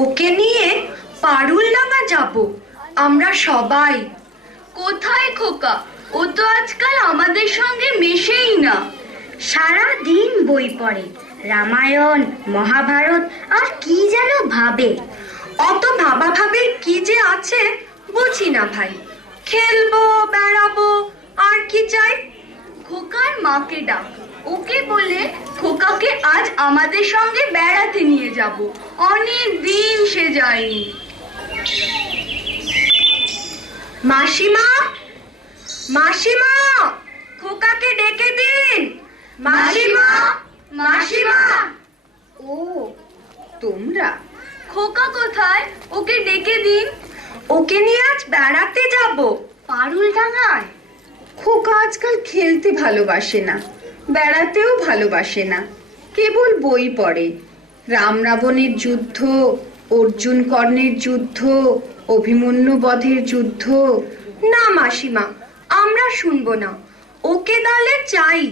ওকে নিয়ে পারুলডাঙ্গা যাব আমরা সবাই। কোথায় খোকা? ও তো আজকাল আমাদের সঙ্গে মেশেই না। সারা দিন বই পড়ে, রামায়ণ মহাভারত আর কি যেন ভাবে। অত ভাবা ভাবে কি যে আছে বুঝি না ভাই। খেলবো বেড়াবো আর কি চাই। খোকার মাকে ডাক, ওকে বলে খোকাকে আজ আমাদের সঙ্গে বেড়াতে নিয়ে যাব। অনেক দিন সে যায়নি। মাসিমা, মাসিমা, খোকাকে ডেকে দিন। মাসিমা, মাসিমা। ও তোমরা? খোকা কোথায়? ওকে ডেকে দিন। ওকে নিয়ে আজ বেড়াতে যাব পারুলডাঙ্গায়। খোকা আজকাল খেলতে ভালোবাসে না, বেড়াতেও ভালোবাসে না, কেবল বই পড়ে। রাম রাবণের যুদ্ধ, অর্জুন কর্ণের যুদ্ধ, অভিমন্যু বধের যুদ্ধ। না মাসিমা, আমরা শুনবো না। ওকে দলে চাই।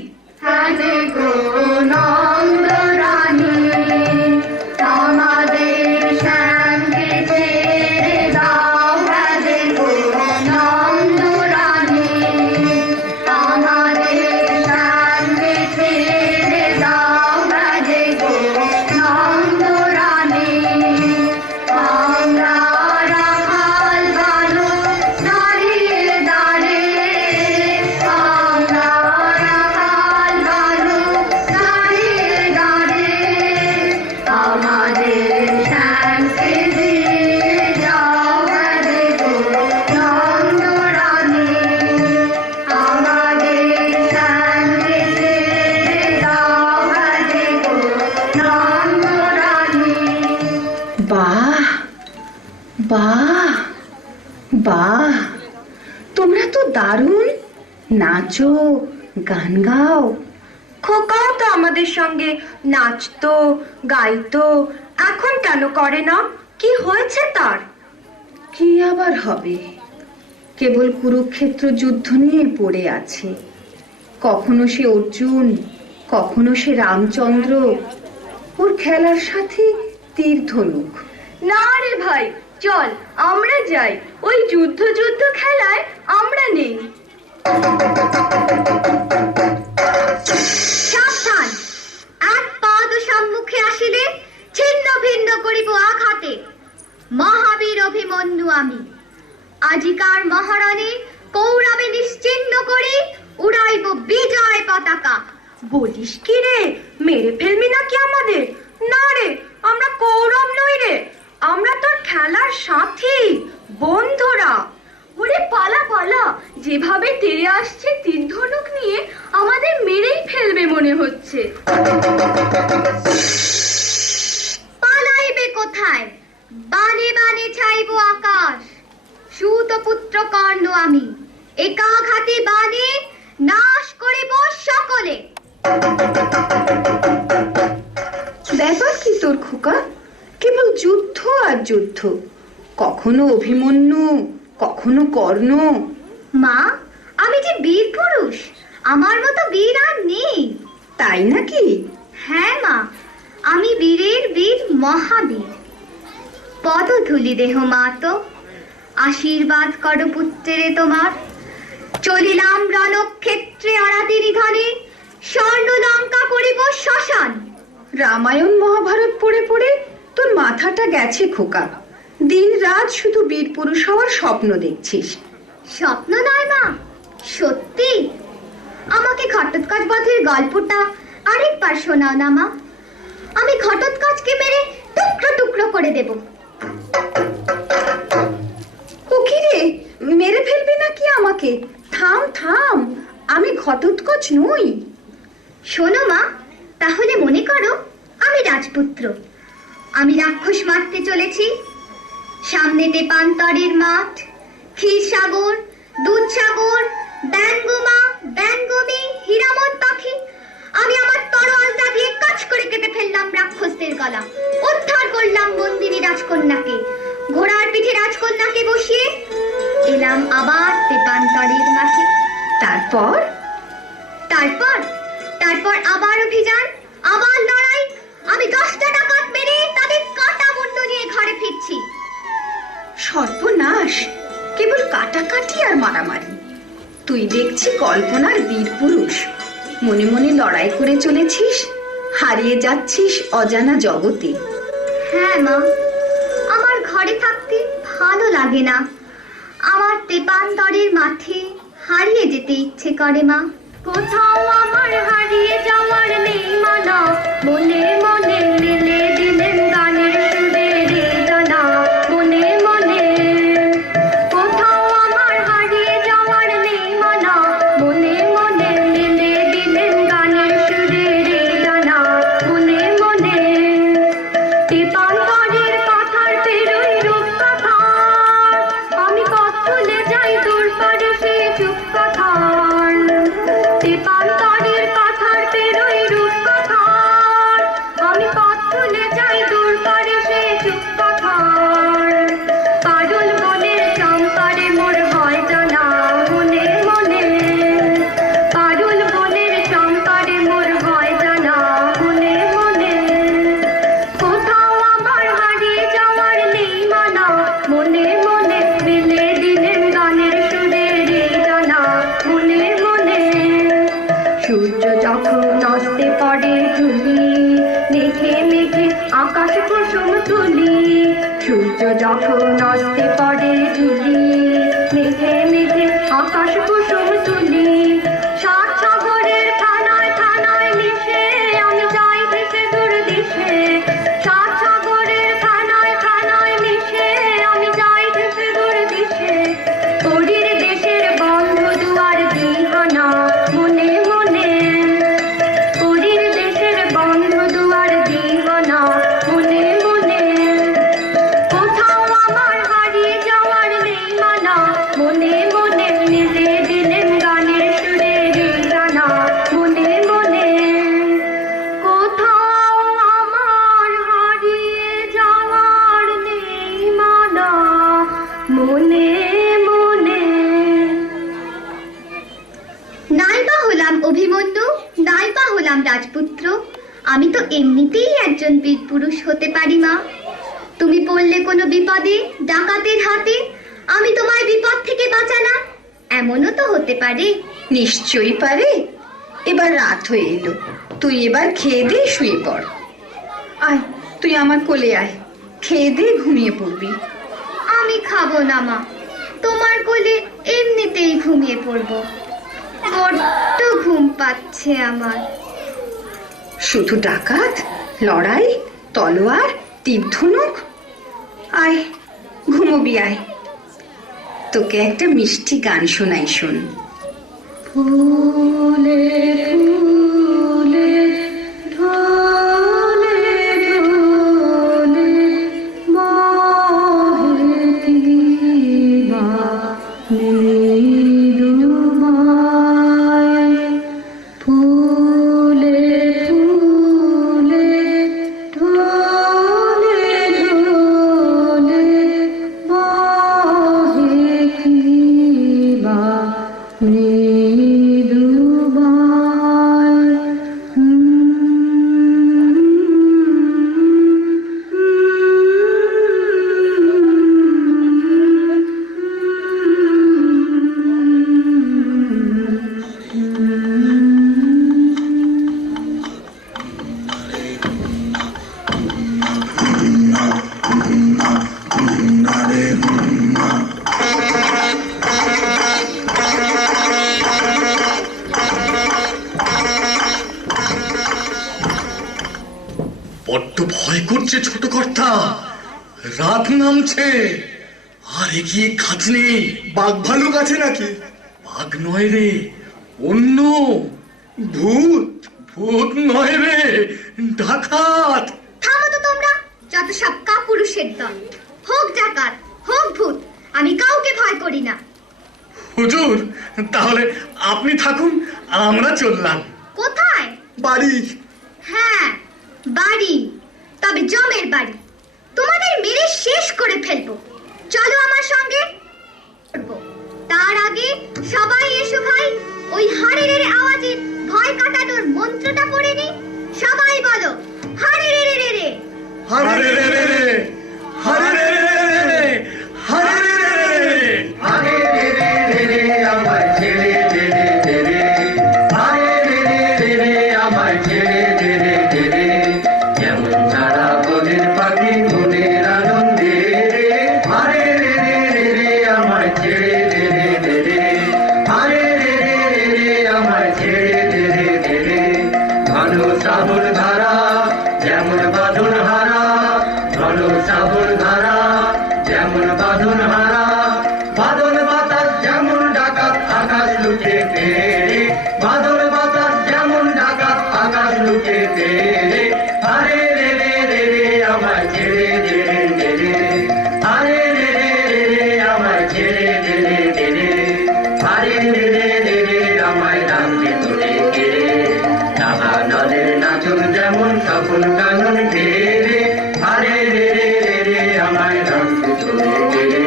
বাহ বাহ বাহ, তোমরা তো দারুণ নাচো, গান গাও। খোকাও তো আমাদের সঙ্গে নাচতো গাইতো, এখন কেন করে না? কি হয়েছে তার? কি আবার হবে, কেবল কুরুক্ষেত্র যুদ্ধ নিয়ে পড়ে আছে। কখনো সে অর্জুন, কখনো সে রামচন্দ্র। ওর খেলার সাথে তীর ধনুক। না রে ভাই, চল আমরা যাই। ওই যুদ্ধ যুদ্ধ খেলায় আমরা নেই। সাবধান, এক পাদ সম্মুখে আসিলে ছিন্ন ভিন্ন করিব আঘাতে। মহাবীর অভিমন্যু আমি, আজিকার মহারণে কৌরবে নিশ্চিহ্ন করি উড়াইব বিজয় পতাকা। বলিস কি রে, মেরে ফেলবি নাকি আমাদের? না রে, আমরা কৌরব নই রে, আমরা তোর খেলার সাথী, বন্ধুরা। ওরে পালা পালা, যেভাবে তেড়ে আসছে তীর ধনুক নিয়ে আমাদের মেরেই ফেলবে মনে হচ্ছে। পালাইবে কোথায়? বানে বানে ছাইব আকাশ। সুতপুত্র কর্ণ আমি, একাঘাতে বানে নাশ করিব সকলে। ব্যাপার কি তোর খোকা? কেবল যুদ্ধ আর যুদ্ধ, কখনো অভিমন্যু, কখনো কর্ণ। মা, আমি যে বীর পুরুষ, আমার মতো বীর আর নেই। তাই নাকি? হ্যাঁ মা, আমি বীরের বীর, মহাবীর। পদধূলি দেহ মা তো, আশীর্বাদ করো পুত্রে তোমার। চলিলাম রণক্ষেত্রে আরাতি নিধানে, স্বর্ণ লঙ্কা করিব শ্মশান। রামায়ণ মহাভারত পড়ে পড়ে তোর মাথাটা গেছে খোকা। দিন রাত শুধু বীর পুরুষ হওয়ার স্বপ্ন দেখছিস। স্বপ্ন নয় মা, সত্যি। আমাকে ঘটোৎকচ বধের গল্পটা আরেকবার শোনাও না মা। আমি ঘটোৎকচকে মেরে টুকরো টুকরো করে দেব। ও কি রে, মেরে ফেলবি নাকি আমাকে? থাম থাম, আমি ঘটোৎকচ নই। শোনো মা, তাহলে মনে করো আমি রাজপুত্র। আমি রাক্ষস মারতে চলেছি। সামনে তেপান্তরের মাঠ, ক্ষীরসাগর, দুধসাগর, ব্যঙ্গমা, ব্যঙ্গমী, হীরামন পাখি। আমি আমার তরোয়ালটা দিয়ে কাজ করে কেটে ফেললাম রাক্ষসদের গলা, উদ্ধার করলাম বন্দিনী রাজকন্যাকে। ঘোড়ার পিঠে রাজকন্যাকে বসিয়ে এলাম আবার তেপান্তরের মাঠে। তারপর তারপর তারপর আবার অভিযান, আবার লড়াই। আমি 10টা ডাকাত মেরে তাদের কাটা মুন্ডু নিয়ে ঘরে ফিরছি। সর্বনাশ, কেবল কাটাকাটি আর মারামারি। তুই দেখছি কল্পনার বীর পুরুষ। মনে মনে লড়াই করে চলেছিস, হারিয়ে যাচ্ছিস অজানা জগতে। হ্যাঁ মা, আমার ঘরে থাকতে ভালো লাগে না। আমার তেপান্তরের মাঠে হারিয়ে যেতে ইচ্ছে করে মা। কোথাও আমার হারিয়ে যাওয়ার নেই মানা, মনে মনে মিলে দিলেন গানের সুরের জানা। মনে মনে কোথাও আমার হারিয়ে যাওয়ার নেই মানা, মনে মনে মিলে দিলেন গানের সুরের জানা। মনে মনে তেপান্তরের কথার পেরোই রূপকথার, আমি কতলে যাই দূর পারে সে চুপকথার। তেপান্তরের কথার পেরোই রূপকথার, আমি কতলে যাই দূর পারে সে চুপকথার। পারুল বনের চম্পারে মোর হয় জানা, মনে মনে পারুল বনের চম্পারে মোর হয় জানা। মনে মনে কোথাও আমার হারিয়ে যাওয়ার নেই মানা, মনে মনে মিলে দিলেন গানের সুরের জানা। মনে মনে সূর্য যখন অস্তে পড়ে ঝুলি, মেঘে মেঘে আকাশ কুসুম তুলি। সূর্য যখন অস্তে পড়ে ঝুলি, মেঘে মেঘে আকাশ কুসুম তুলি। সাত সাগরের থানায় থানায় মিশে আমি যাই ভেসে দূর দিশে। সাত সাগরের থানায় থানায় মিশে আমি যাই ভেসে দূর দিশে। তোরির দেশের বন্ধ দুয়ার দিহানা, মনে মনে তোরির দেশের বন্ধ দুয়ার দিহানা। মনে মনে কোথাও আমার হারিয়ে যাওয়ার নেই মানা, মনে মনে মিলে দিলেন গানের সুরের জানা। মনে মনে কোথাও আমার হারিয়ে যাওয়ার নেই মানা, মনে মনে। নাইবা হলাম অভিমন্যু, নাইবা হলাম রাজপুত্র, আমি তো এমনিতেই একজন বীর পুরুষ হতে পারি মা। তুমি পড়লে কোনো বিপদে, ডাকাতের হাতে, আমি তোমায় বিপদ থেকে বাঁচালাম, এমনও তো হতে পারে। নিশ্চয়ই পারে। এবার রাত হয়ে এলো, তুই এবার খেয়ে দিয়ে শুয়ে পড়। আয়, তুই আমার কোলে আয়, খেয়ে দিয়ে ঘুমিয়ে পড়বি। আমি খাবো না মা, তোমার কোলে এমনিতেই ঘুমিয়ে পড়বো। বড্ড ঘুম পাচ্ছে আমার। শুধু ডাকাত, লড়াই, তলোয়ার, তীর-ধনুক। আয়, ঘুমোবি আয়। তোকে একটা মিষ্টি গান শোনাই, শোন। ফুলে ফুলে ঢলে ঢলে বহে দিবা নীলুমায়। ফুলে ফুলে ঢলে ঢলে বহে দিবা নীলুমায়। বড্ড ভয় করছে ছোট কর্তা, রাত নামছে। আর এগিয়ে কাজ নেই। বাঘ ভালুক আছে নাকি? বাঘ নয় রে, অন্য ভূত? ভূত নয় রে, ডাকাত। থামো তো তোমরা, যত সব কাপুরুষের দল। হোক ডাকাত, হোক ভূত, আমি কাউকে ভয় করি না। হুজুর, তাহলে আপনি থাকুন, আমরা চললাম। কোথায়? বাড়ি। হ্যাঁ, বাড়ি, তবে জমের বাড়ি। তোমাদের মেরে শেষ করে ফেলবো। চলো আমার সঙ্গে। তার আগে সবাই এসো ভাই, ওই হাড়ের আওয়াজে ভয় কাটানোর মন্ত্রটা পড়ে নি। সবাই বলো, হাড়ে রে রে রে। হারে রে রে রে, হারে রে রে রে, হারে রে রে রে। আরে রে রে রে রে আমার ছেড়ে দে রে দে রে, আরে রে রে রে রে আমার ছেড়ে দে রে দে রে, যেমন ছাড়া বনের পাখি মনের আনন্দে রে, আরে রে রে রে রে আমার ছেড়ে দে রে দে রে, আরে রে রে রে রে আমার ছেড়ে দে রে দে রে, ঘন শ্রাবণ ধারা যেমন বাঁধন হারা, ঘন শ্রাবণ ধারা যেমন বাঁধন হারা, বাদল বাতাস যেমন ডাকাত আকাশ লুটে পেরে, বাদল বাতাস যেমন ডাকাত আকাশ লুটে পেরে, আরে রে রে রে রে আমার ছেড়ে দে রে দে রে, আরে রে রে রে রে আমার ছেড়ে দে রে দে রে, আরে রে রে রে রে আমায় রামকে তোলে কেড়ে, নাভা নদের নাচন যেমন সফল কানন ঘেরে, আরে রে রে রে রে আমায় রামকে তোলে কেড়ে,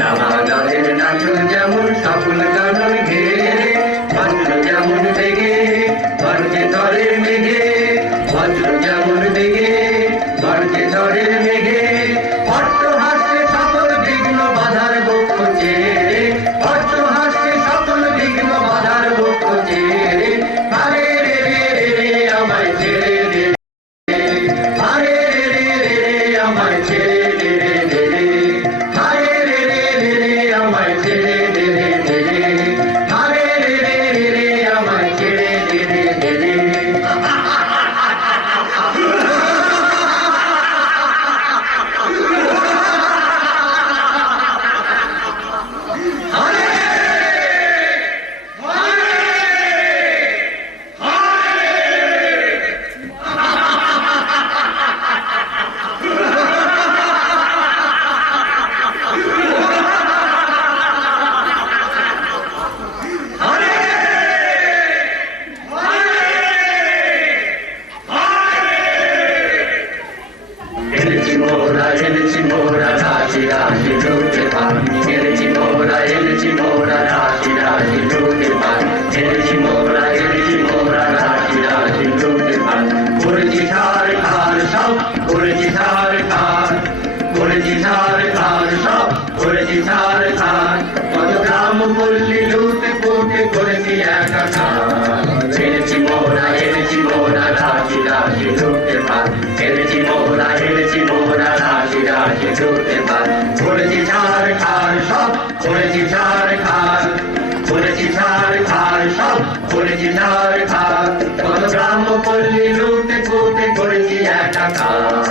নাভা নদের নাচন যেমন সফল কানন ঘেরে, বজ্র যেমন বেগে বর্জে ঝড়ের মেঘে, বজ্র যেমন বেগে বর্জে ঝড়ের মেঘে, অট্ট হাসে সকল বিঘ্ন বাধার বক্ষ চেরে, অট্ট হাসে সকল বিঘ্ন বাধার বক্ষ চেরে, আরে রে রে রে রে আমায় ছেড়ে দে, আরে রে রে রে রে আমায় ছেড়ে দে রে দে রে, আরে রে রে রে রে আমায় ছেড়ে দে রে দে রে, আরে রে রে রে রে আমায় ছেড়ে দে রে দে রে। এনেছি মোরা রাশি রাশি ঢুকে পান, এনেছি মোরা রাশি রাশি ঢুকে পান, এনেছি মোরা রাশি রাশি ঢুকে পান, করেছি ধার খার সব, করেছি ধার খার, করেছি ধার খার সব, করেছি ধার খার, কত গ্রাম পল্লী লুটে পুটে করেছি একাকার, এনেছি মোরা রাশি রাশি ঢুকে পান, এনেছি মোরা রাশি রাশি ঢুকে পান, করেছি ধার খার সব, করেছি ধার খার, করেছি ধার খার সব, করেছি ধার খার, কত গ্রাম পল্লী লুটে পুটে করেছি একাকার,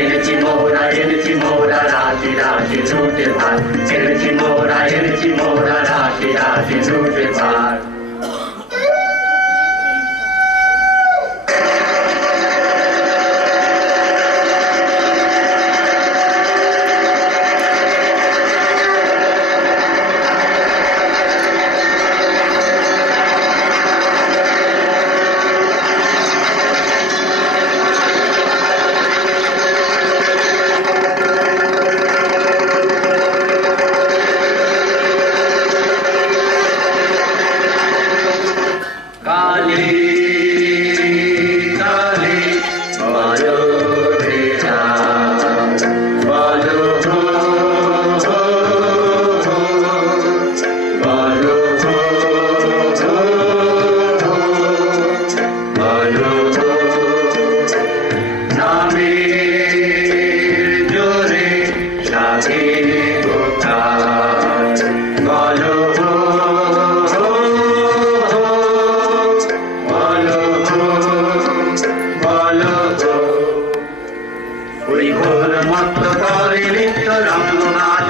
এনেছি মোরা রাশি রাশি ঢুকে পান, এনেছি মোরা রাশি রাশি ঢুকে পান।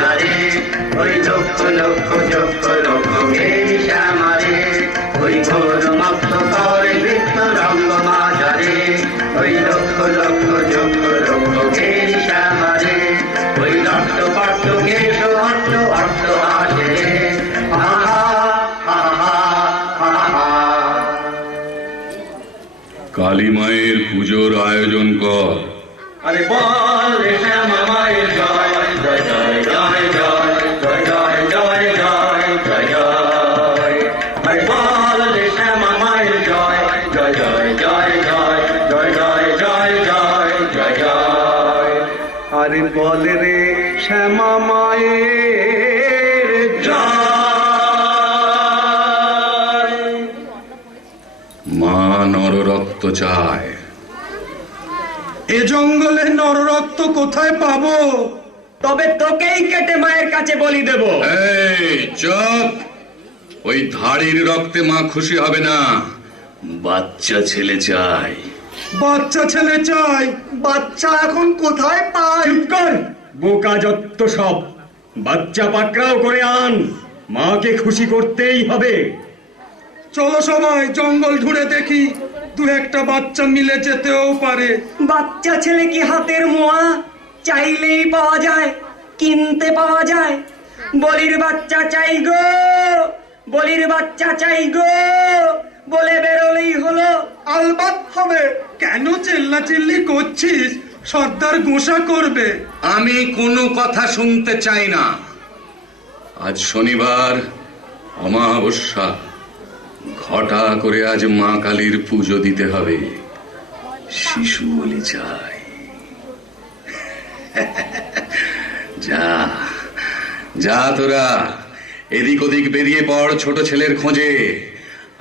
বাজারে ওই লক্ষ লক্ষ যক্ষ লক্ষ ঘেরি শ্যামারে ওই ঘোর মক্ত করে বৃত্ত রঙ্গ মাঝারে ওই লক্ষ লক্ষ যক্ষ লক্ষ ঘেরি শ্যামারে ওই রক্ত পাট্ট কেশ অট্ট অট্ট হাসে হা হা হা হা হা। কালী মায়ের পুজোর আয়োজন কর। আরে বল রে শ্যামা মায়ের জয় জয় জয় জয় জয় জয় জয় জয় জয় জয় জয়। আরে বল রে শ্যামা মায়ের জয় জয় জয় জয় জয় জয় জয় জয় জয় জয় জয়। আরে বল রে শ্যামা মায়ের জয়। মা নররক্ত চায়। এ জঙ্গলে নররক্ত কোথায় পাবো? তবে তোকেই কেটে মায়ের কাছে বলি দেব। এই চুপ! ওই ধাড়ির রক্তে মা খুশি হবে না। বাচ্চা ছেলে চাই। বাচ্চা ছেলে চাই? বাচ্চা এখন কোথায় পাই? চুপ কর, বোকা যত সব। বাচ্চা পাকড়াও করে আন, মাকে খুশি করতেই হবে। চলো সবাই জঙ্গল ঘুরে দেখি, দু একটা বাচ্চা মিলে যেতেও পারে। বাচ্চা ছেলে কি হাতের মোয়া? চাইলেই পাওয়া যায়, কিনতে পাওয়া যায়। বলির বাচ্চা চাই গো, বলির বাচ্চা চাই গো বলে বেরোলেই হলো। আলবাত হবে। কেন চিল্লাচিল্লি করছিস? সর্দার গোসা করবে। আমি কোনো কথা শুনতে চাই না। আজ শনিবার, অমাবস্যা। ঘটা করে আজ মা কালীর পুজো দিতে হবে। শিশু বলি চাই। যা যা তোরা এদিক ওদিক বেরিয়ে পড় ছোট ছেলের খোঁজে।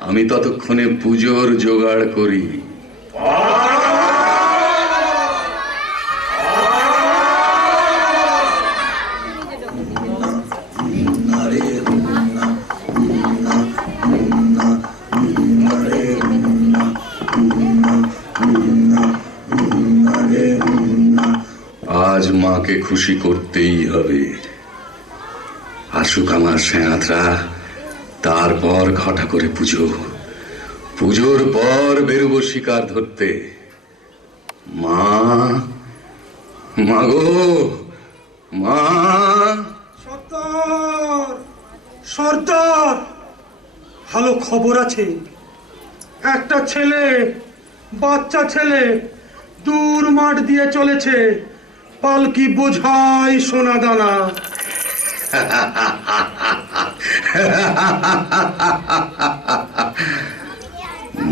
আমি ততক্ষণে পুজোর জোগাড় করি। আজ মাকে খুশি করতেই হবে। আসুক আমার সেনাতরা, তারপর ঘটা করে পুজো। পুজোর পর বেরোবো শিকার ধরতে। মা, মাগো মা। সর্দার, সর্দার, ভালো খবর আছে। একটা ছেলে, বাচ্চা ছেলে দূর মাঠ দিয়ে চলেছে। পালকি বোঝাই সোনা দানা।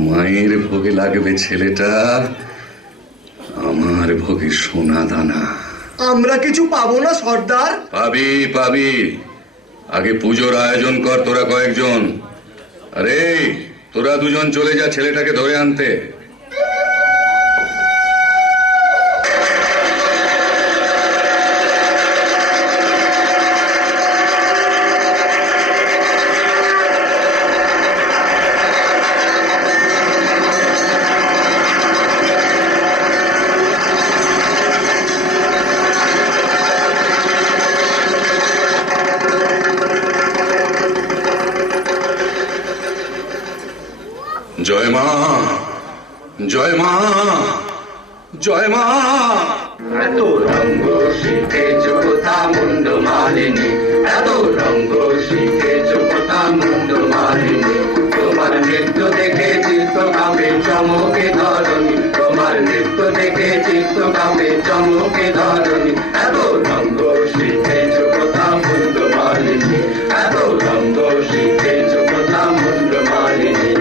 মায়ের ভোগে লাগবে ছেলেটা, আমার ভোগে সোনা দানা। আমরা কিছু পাবো না সর্দার? পাবি পাবি। আগে পুজোর আয়োজন কর তোরা কয়েকজন। আরে তোরা দুজন চলে যা ছেলেটাকে ধরে আনতে। জয় মা, জয় মা, জয় মা। এত রঙ্গ শিখেছ কোথা মুন্ড মালিনী, এত রঙ্গ শিখেছ কোথা মুন্ড মালিনী। তোমার নৃত্য দেখে চিত্ত কাঁপে চমকে ধরণী, তোমার নৃত্য দেখে চিত্ত কাঁপে চমকে ধরণী। এত রঙ্গ শিখেছ কোথা মুন্ড মালিনী, এত রঙ্গ শিখেছ কোথা মুন্ড মালিনী।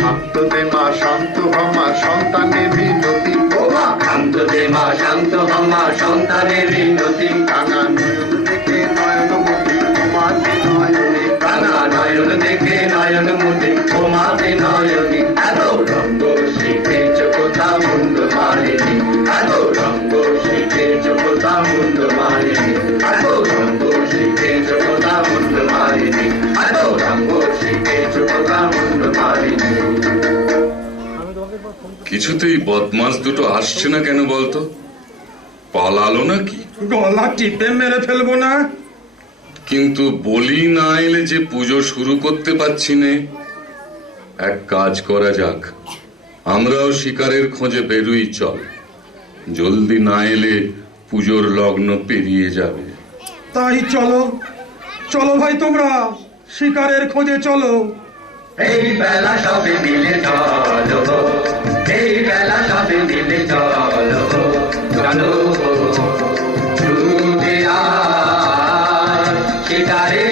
শান্ত দে মা শান্ত হমা সন্তানের বিনতি, ওমা শান্ত দে মা শান্ত হমা সন্তানের বিনতি। কানা নয়ন দেখে নয়ন মতি তোমাতে নয়নে, কানা নয়ন দেখে নয়ন মতি তোমাতে নয়নী। এত রঙ্গ শিখেছ কোথা মুন্ড মালিনী, এত রঙ্গ শিখেছ কোথা মুন্ড মালিনী, এত রঙ্গ শিখেছ কোথা মুন্ড মালিনী, এত রঙ্গ শিখেছ কোথা মুন্ড মালিনী। কিছুতেই বদমাস দুটো আসছে না কেন বলতো? পালালো নাকি? গলা টিপে মেরে ফেলবো না? কিন্তু বলি না এলে যে পুজো শুরু করতে পারছি নে। এক কাজ করা যাক, আমরাও শিকারের খোঁজে বেরুই চল। জলদি না এলে পুজোর লগ্ন পেরিয়ে যাবে। তাই চলো চলো ভাই, তোমরা শিকারের খোঁজে চলো। এই বেলা সবে মিলে চলো, এই বেলা সবে মিলে চলো, চলো ছুটে আয় শিকারে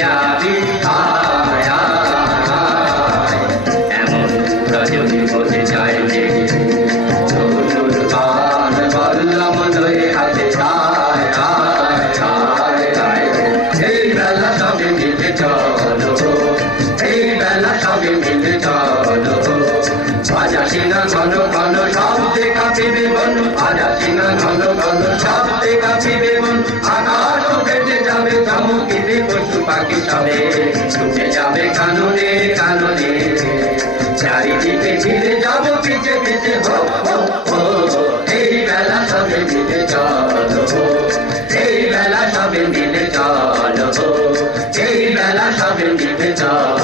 যাবি আয় আয়। এমন রজনী বসে চাইলে চলুন পান বললাম ধরে হাতে আয় আয় আয় আয়। এই বেলা সবে মিলে চলো, এই বেলা সবে মিলে চলো, বাজা সিনা ঘন ঘন শব্দে কাঁপিবে বন, বাজা সিনা ঘন ঘন শব্দে কাঁপিবে বন। আকাশ ফেটে যাবে চমকিবে পশু পাখি সবে, ছুটে যাবে কাননে কাননে, চারিদিকে ঘিরে যাব পিছে পিছে হো হো হো। এই বেলা সবে মিলে চলো, এই বেলা সবে মিলে চলো, এই বেলা সবে মিলে চলো।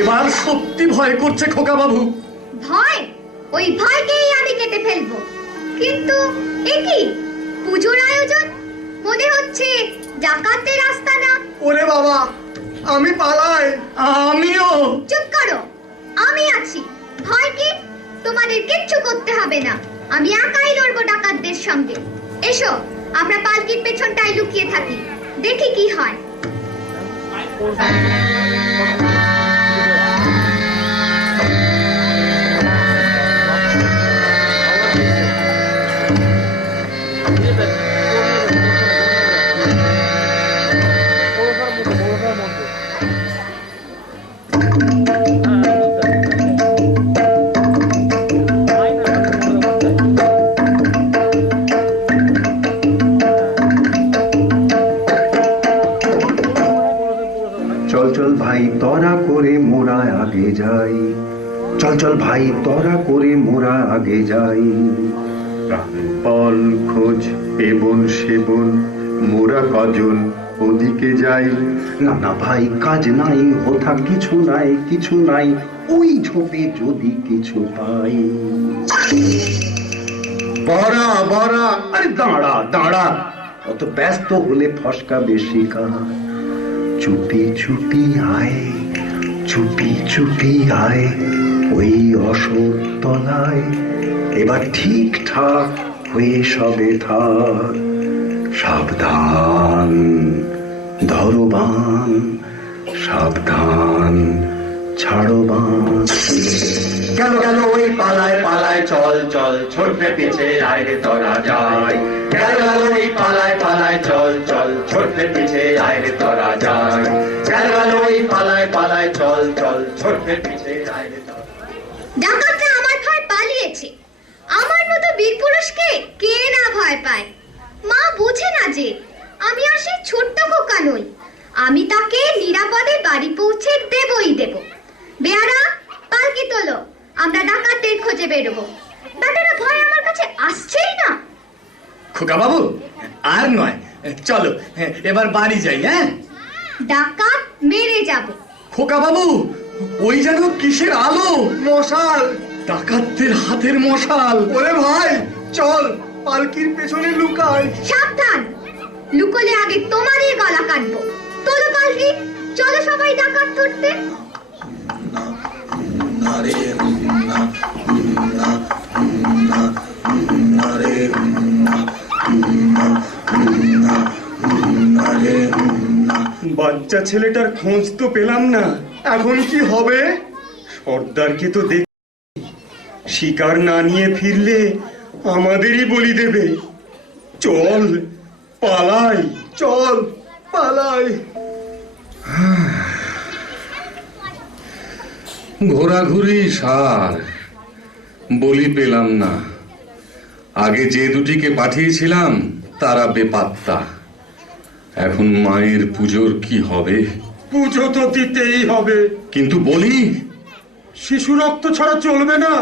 এবার সত্যি ভয় করছে খোকা বাবু। ভয়? ওই ভয়কেই আমি কেটে ফেলবো। কিন্তু এ কি পুজোর আয়োজন? মনে হচ্ছে ডাকাতের রাস্তা না। ওরে বাবা, আমি পালাই। আমিও। চুপ করো, আমি আছি। ভয় কি? তোমাদের কিচ্ছু করতে হবে না, আমি একাই লড়বো ডাকাতদের সঙ্গে। এসো, আমরা পালকির পেছনটায় লুকিয়ে থাকি, দেখি কি হয়। চল চল ভাই তরা করে মোরা আগে যাই, চল চল ভাই তরা করে মোরা আগে যাই। পল খোঁজ এবন সেবন মোরা কজন ওদিকে যাই। না না ভাই কাজ নাই, হোথা কিছু নাই কিছু নাই, ওই ঝোপে যদি কিছু পাই। বড়া বড়া, আরে দাঁড়া দাঁড়া, অত ব্যস্ত হলে ফসকাবে শিকার। চুপি চুপি আয়, চুপি চুপি আয় ওই অশোক তলায়, এবার ঠিকঠাক হয়ে সবে থাক। সাবধান ধরো বান, সাবধান ছাড়ো বান। গেল গেল ওই পালায় পালায় চল চল, ছোটে পিছে আয় রে তোরা যাই। গেল গেল ওই পালায় পালায় চল চল, ছোটে পিছে আয় রে তোরা যাই। গেল গেল ওই পালায় পালায় চল চল, ছোটে পিছে আয় রে তোরা। ডাকাতরা আমার ভয় পালিয়েছে। আমার মতো বীর পুরুষকে কে না ভয় পায়? মা বুঝে না যে আমি আর সেই ছোট্ট খোকা নই। আমি তাকে নিরাপদে বাড়ি পৌঁছে দেবই দেব। বেয়ারা, পালকি তোলো, আমরা ডাকাতদের খোঁজে বেরোবো। বেটারা ভয় আমার কাছে আসছেই না। খোকা বাবু, আর নয়, চলো এবার বাড়ি যাই। হ্যাঁ, ডাকাত মেরে যাব। খোকা বাবু, ওই যেন কিসের আলো, মশাল, ডাকাতদের হাতের মশাল। ওরে ভাই চল, পালকির পেছনে লুকাই। সাবধান, লুকোলে আগে তোমারই গলা কাটবো। তোলো পালকি, চলো সবাই ডাকাত ধরতে। বাচ্চা ছেলেটার খোঁজ তো পেলাম না, এখন কি হবে? সর্দারকে তো দেখ, শিকার না নিয়ে ফিরলে আমাদেরই বলি দেবে। চল পালাই, চল পালাই। ঘোরাঘুরি সার, বলি পেলাম না। আগে যে দুটিকে পাঠিয়েছিলাম তারা বেপাত্তা। এখন মায়ের পুজোর কি হবে? পুজো তো দিতেই হবে, কিন্তু বলি শিশু রক্ত ছাড়া চলবে না।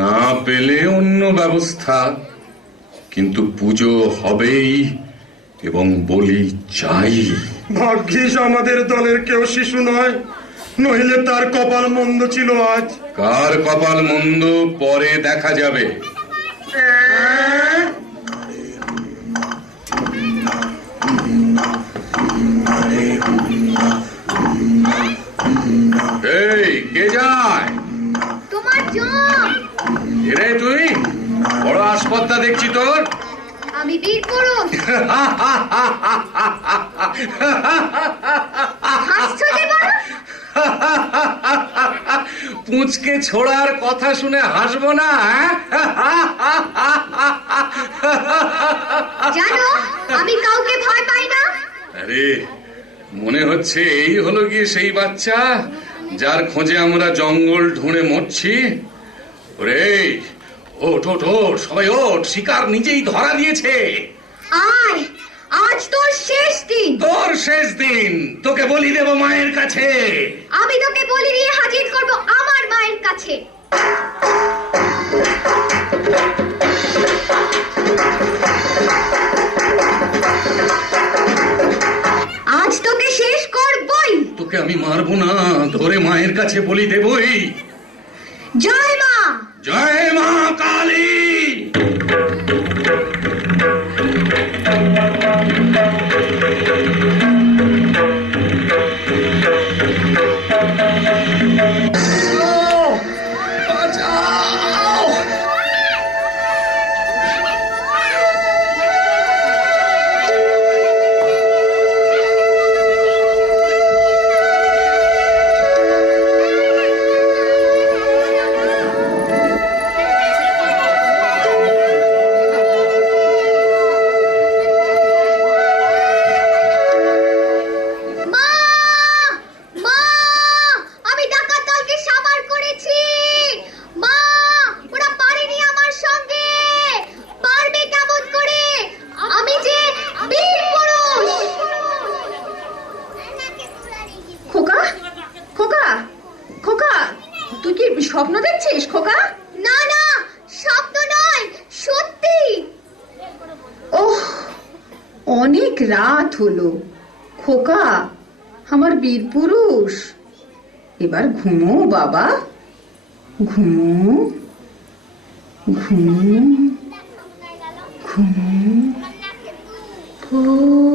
না পেলে অন্য ব্যবস্থা, কিন্তু পুজো হবেই এবং বলি চাই। ভাগ্যিস আমাদের দলের কেউ শিশু নয়, নইলে তার কপাল মন্দ ছিল আজ। কার কপাল মন্দ পরে দেখা যাবে। এই কে যায়? তোমার জম। রে তুই বড় আসপত্তা দেখছি তোর। আমি বীর পুরুষ। হাসছো যে বড়? পুঁচকে ছোড়ার কথা শুনে হাসবো না? জানো আমি কাউকে ভয় পাই না। আরে মনে হচ্ছে এই হলো কি সেই বাচ্চা যার খোঁজে আমরা জঙ্গল ঢুঁড়ে মরছি। ওরে ওঠ ওঠ ওঠ, সবাই ওঠ, শিকার নিজেই ধরা দিয়েছে। আয়, আজ তোর শেষ দিন। তোর শেষ দিন, তোকে বলি দেব মায়ের কাছে। আমি তোকে বলি নিয়ে হাজির করব আমার মায়ের কাছে। আজ তোকে শেষ করবই। তোকে আমি মারবো না, ধরে মায়ের কাছে বলি দেবই। জয় মা। জয় মা কালী। মা, মা, আমি ডাকাত দলকে সাবার করেছি। মা, ওরা পারেনি আমার সঙ্গে। পারবে কেমন করে? আমি যে বীর পুরুষ। খোকা, খোকা, খোকা, তুই কি স্বপ্ন দেখছিস খোকা? না না, স্বপ্ন নয়, সত্যি। ওহ, অনেক রাত হলো খোকা, আমার বীর পুরুষ। এবার ঘুমো বাবা, ঘুমো, ঘুমো, ঘুমো।